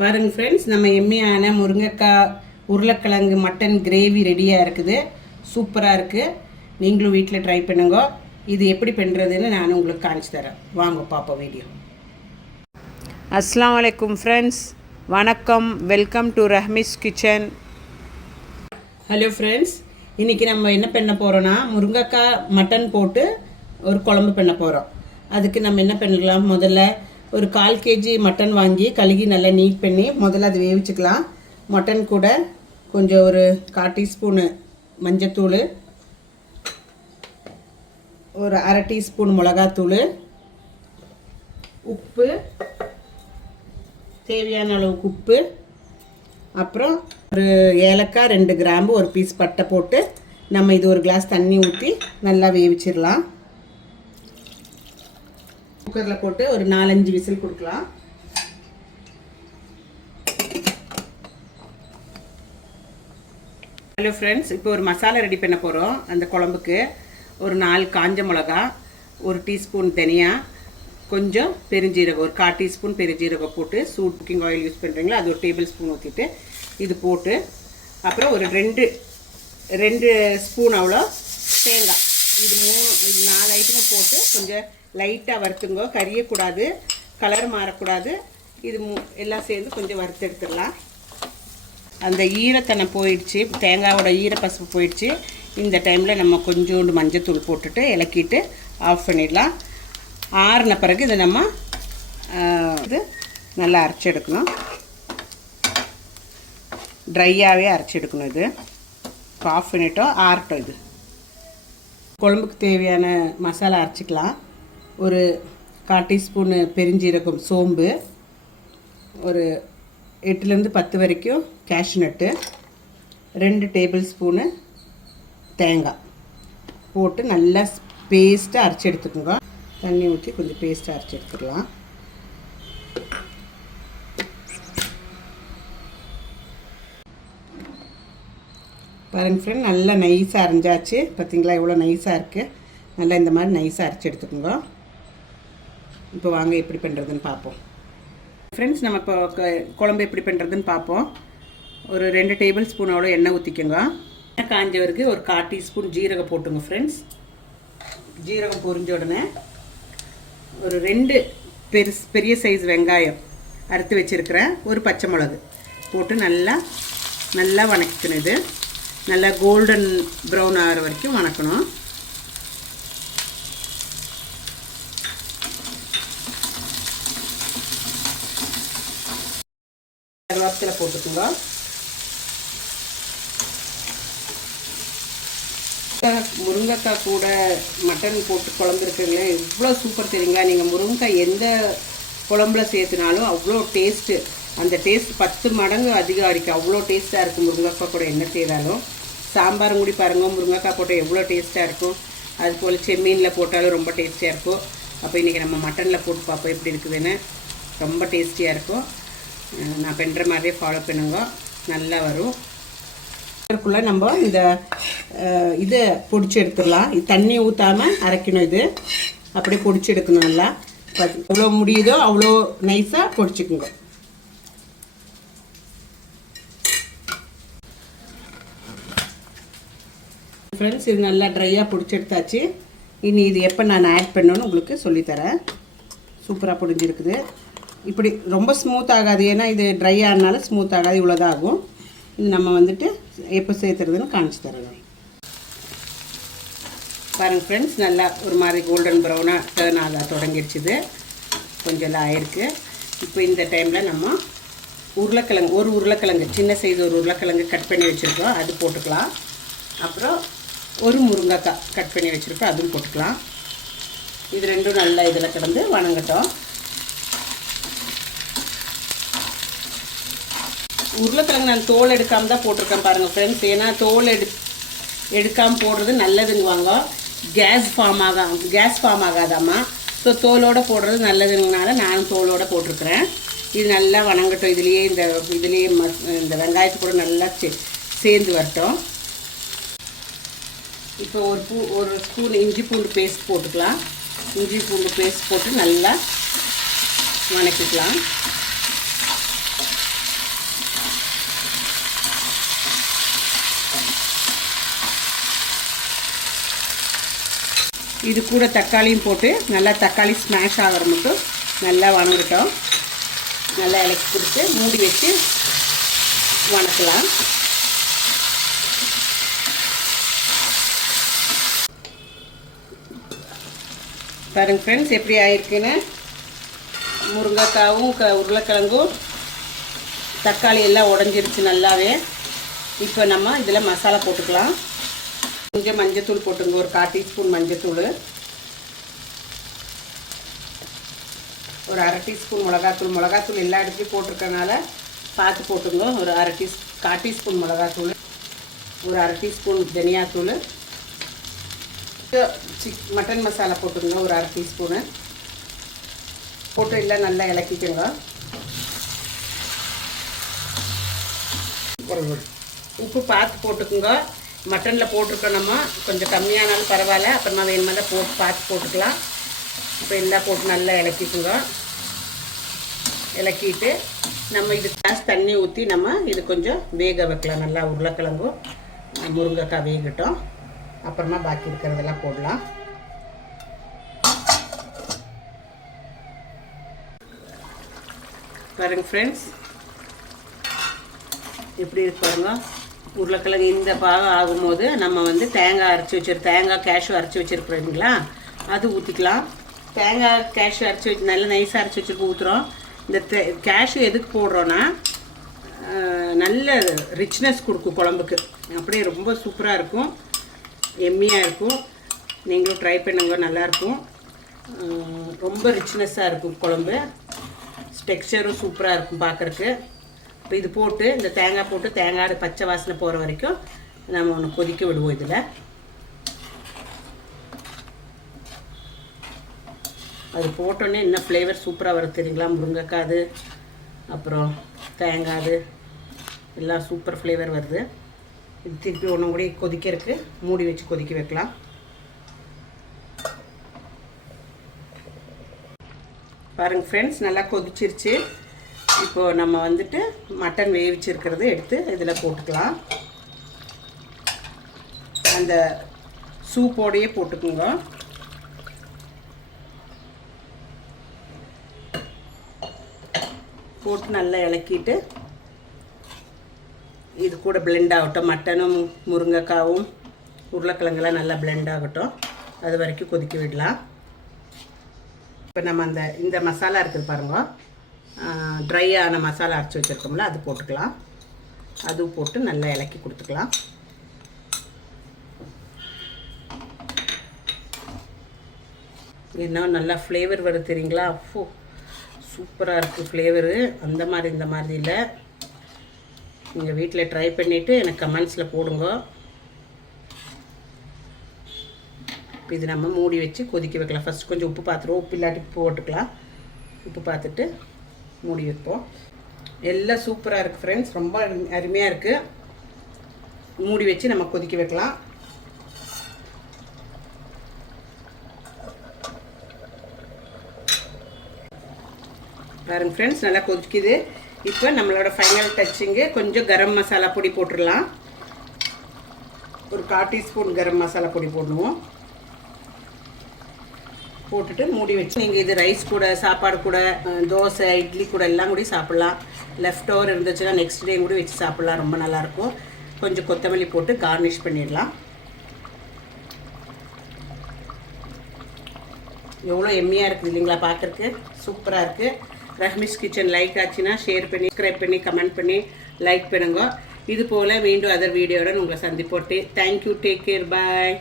பாருங்கள் ஃப்ரெண்ட்ஸ், நம்ம எம்மியான முருங்கைக்காய் உருளைக்கிழங்கு மட்டன் கிரேவி ரெடியாக இருக்குது. சூப்பராக இருக்குது. நீங்களும் வீட்டில் ட்ரை பண்ணுங்க. இது எப்படி பண்ணுறதுன்னு நான் உங்களுக்கு காமிச்சு தரேன். வாங்க பார்ப்போம் வீடியோ. அஸ்ஸலாமு அலைக்கும் ஃப்ரெண்ட்ஸ், வணக்கம். Welcome to Rahmi's kitchen. Hello friends, இன்றைக்கி நம்ம என்ன பண்ண போகிறோன்னா முருங்கைக்காய் மட்டன் போட்டு ஒரு குழம்பு பண்ண போகிறோம். அதுக்கு நம்ம என்ன பண்ணலாம், முதல்ல ஒரு 1/4 kg மட்டன் வாங்கி கழுகி நல்லா நீட் பண்ணி முதல்ல அது வேவிச்சுக்கலாம். மட்டன் கூட கொஞ்சம் ஒரு 1/4 டீஸ்பூனு மஞ்சத்தூள், ஒரு 1/2 டீஸ்பூன் மிளகாத்தூள், உப்பு, தேவையான அளவுக்கு உப்பு, அப்புறம் ஒரு ஏலக்காய், 2 கிராம்பு, ஒரு பீஸ் பட்டை போட்டு நம்ம இது ஒரு கிளாஸ் தண்ணி ஊற்றி நல்லா வேவிச்சிடலாம். குக்கரில் போட்டு ஒரு 4-5 விசில் கொடுக்கலாம். ஹலோ ஃப்ரெண்ட்ஸ், இப்போ ஒரு மசாலா ரெடி பண்ண போகிறோம். அந்த குழம்புக்கு ஒரு 4 காஞ்ச மிளகா, 1 டீஸ்பூன் தனியா, கொஞ்சம் பெருஞ்சீரகம், ஒரு 1/4 டீஸ்பூன் பெருஞ்சீரகம் போட்டு, சூட் குக்கிங் ஆயில் யூஸ் பண்ணுறீங்களா அது ஒரு டேபிள் ஸ்பூன் ஊற்றிட்டு இது போட்டு, அப்புறம் ஒரு 2 ஸ்பூன் அவ்வளோ தேங்காய், இது 4 ஐட்டமும் போட்டு கொஞ்சம் லைட்டாக வறுத்துங்க. கரியக்கூடாது, கலர் மாறக்கூடாது. இது எல்லாம் சேர்ந்து கொஞ்சம் வறுத்து எடுத்துடலாம். அந்த ஈரத்தனம் போயிடுச்சு, தேங்காயோட ஈரப்பசப்பு போயிடுச்சு. இந்த டைமில் நம்ம கொஞ்சோண்டு மஞ்சத்தூள் போட்டுட்டு இலக்கிட்டு ஆஃப் பண்ணிடலாம். ஆறின பிறகு இதை நம்ம இது நல்லா அரைச்சி எடுக்கணும். ட்ரையாகவே அரைச்சி எடுக்கணும். இது இப்போ ஆஃப் பண்ணிட்டோம், ஆறட்டும். இது குழம்புக்கு தேவையான மசாலா அரைச்சிக்கலாம். ஒரு 1/4 டீஸ்பூனு பெருஞ்சீரகம், சோம்பு, ஒரு 8லேருந்து 10 வரைக்கும் கேஷ்நட்டு, 2 டேபிள் ஸ்பூனு தேங்காய் போட்டு நல்லா பேஸ்ட்டாக அரைச்சி எடுத்துக்கோங்க. தண்ணி ஊற்றி கொஞ்சம் பேஸ்ட்டாக அரைச்சி எடுத்துக்கலாம். பாருங்கள் ஃப்ரெண்ட், நல்லா நைஸாக அரைஞ்சாச்சு. பார்த்தீங்களா எவ்வளோ நைஸாக இருக்குது. நல்லா இந்த மாதிரி நைஸாக அரைச்சி எடுத்துக்கோங்க. இப்போ வாங்க எப்படி பண்ணுறதுன்னு பார்ப்போம். ஃப்ரெண்ட்ஸ், நம்ம இப்போ குழம்பு எப்படி பண்ணுறதுன்னு பார்ப்போம். ஒரு 2 டேபிள் ஸ்பூன் அவ்வளோ எண்ணெய் ஊற்றிக்கோங்க. எண்ணெய் காஞ்சவருக்கு ஒரு 1/4 டீஸ்பூன் ஜீரகம் போட்டுங்க ஃப்ரெண்ட்ஸ். ஜீரகம் பொரிஞ்ச உடனே ஒரு 2 பெரிய சைஸ் வெங்காயம் அறுத்து வச்சுருக்கிறேன், ஒரு பச்சை மிளகு போட்டு நல்லா வணக்கணும். இது நல்லா கோல்டன் ப்ரௌன் ஆகிற வரைக்கும் வணக்கணும். கருவேப்பிலை போட்டுக்கோங்க. முருங்கைக்காய் கூட மட்டன் போட்டு குழம்பு இருக்குங்களே, இவ்வளோ சூப்பர் தெரியுங்களா. நீங்கள் முருங்கைக்காய் எந்த குழம்புல சேர்த்துனாலும் அவ்வளோ டேஸ்ட்டு, அந்த டேஸ்ட் 10 மடங்கு அதிகம் இருக்குது. அவ்வளோ டேஸ்ட்டாக இருக்கும் முருங்கைக்காய் கூட என்ன செய்தாலும். சாம்பாரும் கூடி பாருங்கள், முருங்கைக்காய் போட்டால் எவ்வளோ டேஸ்ட்டாக இருக்கும். அதுபோல் செம்மீனில் போட்டாலும் ரொம்ப டேஸ்டியாக இருக்கும். அப்போ இன்றைக்கி நம்ம மட்டனில் போட்டு பார்ப்போம் எப்படி இருக்குதுன்னு. ரொம்ப டேஸ்டியாக இருக்கும். நான் பண்ணுற மாதிரியே ஃபாலோ பண்ணுங்க, நல்லா வரும். இதுக்குள்ளே நம்ம இந்த இதை பொடிச்சு எடுத்துடலாம். தண்ணி ஊற்றாமல் அரைக்கணும். இது அப்படியே பொடிச்சு எடுக்கணும். நல்லா எவ்வளோ முடியுதோ அவ்வளோ நைஸாக பொடிச்சுக்குங்க. ஃப்ரெண்ட்ஸ், இது நல்லா ட்ரையாக பொடிச்சு எடுத்தாச்சு. இனி இது எப்போ நான் ஆட் பண்ணணுன்னு உங்களுக்கு சொல்லித்தரேன். சூப்பராக பொடிஞ்சிருக்குது. இப்படி ரொம்ப ஸ்மூத் ஆகாது, ஏன்னா இது ட்ரை ஆனால ஸ்மூத் ஆகாது. இவ்வளோதான் ஆகும். இது நம்ம வந்துட்டு எப்போ சேர்த்துறதுன்னு காமிச்சு தரேன். பாருங்கள் ஃப்ரெண்ட்ஸ், நல்லா ஒரு மாதிரி கோல்டன் ப்ரௌனாக டர்ன் ஆக தொடங்கிடுச்சுது. கொஞ்சம் ஆயிருக்கு. இப்போ இந்த டைமில் நம்ம ஒரு உருளைக்கிழங்கு சின்ன சைஸ் ஒரு உருளைக்கிழங்கு கட் பண்ணி வச்சுருக்கோம், அது போட்டுக்கலாம். அப்புறம் ஒரு முருங்கைக்காய் கட் பண்ணி வச்சுருக்கோம், அதுவும் போட்டுக்கலாம். இது ரெண்டும் நல்லா இதில் கிடந்து வணங்கட்டும். உருளைக்கிழங்கு நான் தோல் எடுக்காமல் தான் போட்டிருக்கேன் பாருங்கள் ஃப்ரெண்ட்ஸ். ஏன்னா தோல் எடுக்காமல் போடுறது நல்லதுங்குவாங்க. கேஸ் ஃபார்ம் ஆகாதாம்மா. ஸோ தோலோடு போடுறது நல்லதுங்கனால நானும் தோலோடு போட்டிருக்கிறேன். இது நல்லா வணங்கட்டும். இதுலேயே இந்த வெங்காயத்து கூட நல்லா சேர்ந்து வரட்டும். இப்போ ஒரு ஸ்பூன் இஞ்சி பூண்டு பேஸ்ட் போட்டுக்கலாம். இஞ்சி பூண்டு பேஸ்ட் போட்டு நல்லா வணக்கிக்கலாம். இது கூட தக்காளியும் போட்டு நல்லா தக்காளி ஸ்மாஷ் ஆகிற மட்டும் நல்லா வணங்கட்டும். நல்லா இலக்கி கொடுத்து மூடி வச்சு வணக்கலாம். பாருங்கள் ஃப்ரெண்ட்ஸ் எப்படி ஆயிருக்குன்னு. முருங்கைக்காவும் உருளைக்கிழங்கும் தக்காளி எல்லாம் உடஞ்சிருச்சு நல்லாவே. இப்போ நம்ம இதில் மசாலா போட்டுக்கலாம். கொஞ்சம் மஞ்சத்தூள் போட்டுங்க, ஒரு 1/4 டீஸ்பூன் மஞ்சத்தூள், ஒரு 1/2 டீஸ்பூன் மிளகாத்தூள். மிளகாத்தூள் எல்லா இடத்துலையும் போட்டிருக்கனால பார்த்து போட்டுங்க. ஒரு 1/4 டீஸ்பூன் மிளகாத்தூள், ஒரு 1/2 டீஸ்பூன் தனியாத்தூள், மட்டன் மசாலா போட்டுங்க, ஒரு 1/2 டீஸ்பூனு போட்டு எல்லாம் நல்லா இலக்கிக்கோங்க. உப்பு பார்த்து போட்டுக்குங்க. மட்டனில் போட்டிருக்கோம் நம்ம, கொஞ்சம் கம்மியானாலும் பரவாயில்ல, அப்புறமா வேணுமாதிரி பார்த்து போட்டுக்கலாம். இப்போ எல்லாம் போட்டு நல்லா இலக்கிக்குங்க. இலக்கிட்டு நம்ம இது கிளாஸ் தண்ணி ஊற்றி நம்ம இது கொஞ்சம் வேக வைக்கலாம். நல்லா உருளைக்கிழங்கும் முருங்கைக்காய் வேகட்டும். அப்புறமா பாக்கி இருக்கிறதெல்லாம் போடலாம். பாருங்க ஃப்ரெண்ட்ஸ் எப்படி இருக்கு பாருங்க. உருளைக்கிழங்கு இந்த பாகம் ஆகும்போது நம்ம வந்து தேங்காய் கேஷ்யூ அரைச்சி வச்சுருக்குறீங்களா, அது ஊற்றிக்கலாம். தேங்காய் கேஷ்யூ அரைச்சி வச்சு நல்லா நைஸாக அரைச்சி வச்சுருக்கு ஊற்றுறோம். இந்த கேஷ்யூ எதுக்கு போடுறோன்னா நல்ல ரிச்னஸ் கொடுக்கும் குழம்புக்கு. அப்படியே ரொம்ப சூப்பராக இருக்கும், எம்மியாக இருக்கும். நீங்களும் ட்ரை பண்ணுங்க, நல்லாயிருக்கும். ரொம்ப ரிச்னஸ்ஸாக இருக்கும் குழம்பு. டெக்ஸ்சரும் சூப்பராக இருக்கும் பார்க்குறக்கு. இப்போ இது போட்டு இந்த தேங்காய் போட்டு தேங்காய் பச்சை வாசனை போகிற வரைக்கும் நம்ம ஒன்று கொதிக்க விடுவோம். இதில் அது போட்டோன்னே இன்னும் ஃப்ளேவர் சூப்பராக வரும் தெரியுங்களா. முருங்கைக்காது அப்புறம் தேங்காது எல்லாம் சூப்பர் ஃப்ளேவர் வருது. இது திருப்பி ஒன்று கூட கொதிக்கிறதுக்கு மூடி வச்சு கொதிக்க வைக்கலாம். பாருங்கள் ஃப்ரெண்ட்ஸ் நல்லா கொதிச்சிருச்சு. இப்போது நம்ம வந்துட்டு மட்டன் வேவிச்சிருக்கிறத எடுத்து இதில் போட்டுக்கலாம். அந்த சூப்போடையே போட்டுக்குங்க. போட்டு நல்லா இலக்கிட்டு இது கூட பிளெண்ட் ஆகட்டும். மட்டனும் முருங்கைக்காவும் உருளைக்கிழங்கெல்லாம் நல்லா பிளெண்ட் ஆகட்டும். அது வரைக்கும் கொதிக்க விடலாம். இப்போ நம்ம இந்த மசாலா இருக்குது பாருங்க, ட்ரையான மசாலா அரைச்சி வச்சுருக்கோம்ல, அது போட்டுக்கலாம். அது போட்டு நல்லா இலக்கி கொடுத்துக்கலாம். இன்னும் நல்லா ஃப்ளேவர் வருது தெரியுங்களா. சூப்பராக இருக்குது ஃப்ளேவரு. அந்த மாதிரி இந்த மாதிரி இல்லை. நீங்கள் வீட்டில் ட்ரை பண்ணிவிட்டு எனக்கு கமெண்ட்ஸில் போடுங்க. இது நம்ம மூடி வச்சு கொதிக்க வைக்கலாம். ஃபஸ்ட் கொஞ்சம் உப்பு பார்த்துருவோம். உப்பு இல்லாட்டி போட்டுக்கலாம். உப்பு பார்த்துட்டு மூடி வைப்போம். எல்லாம் சூப்பராக இருக்குது ஃப்ரெண்ட்ஸ், ரொம்ப அருமையாக இருக்குது. மூடி வச்சு நம்ம கொதிக்க வைக்கலாம். பாருங்க ஃப்ரெண்ட்ஸ் நல்லா கொதிக்குது. இப்போ நம்மளோட ஃபைனல் டச்சிங்கு கொஞ்சம் கரம் மசாலா பொடி போட்டுடலாம். ஒரு 1/4 டீஸ்பூன் கரம் மசாலா பொடி போடுவோம். போட்டுட்டு மூடி வச்சு நீங்கள் இது ரைஸ் கூட, சாப்பாடு கூட, தோசை, இட்லி கூட எல்லாம் கூட சாப்பிட்லாம். லெஃப்ட் ஓவர் இருந்துச்சுன்னா நெக்ஸ்ட் டே கூட வச்சு சாப்பிட்லாம். ரொம்ப நல்லாயிருக்கும். கொஞ்சம் கொத்தமல்லி போட்டு கார்னிஷ் பண்ணிடலாம். எவ்வளோ எம்மியாக இருக்குது இல்லைங்களா, பார்க்குறக்கு சூப்பராக இருக்குது. ரஹ்மிஸ் கிச்சன் லைக் ஆச்சுன்னா ஷேர் பண்ணி, சப்ஸ்கிரைப் பண்ணி, கமெண்ட் பண்ணி லைக் பண்ணுங்க. இது போல் மீண்டும் அதர் வீடியோட உங்களை சந்திப்போட்டு. தேங்க்யூ, டேக் கேர், பாய்.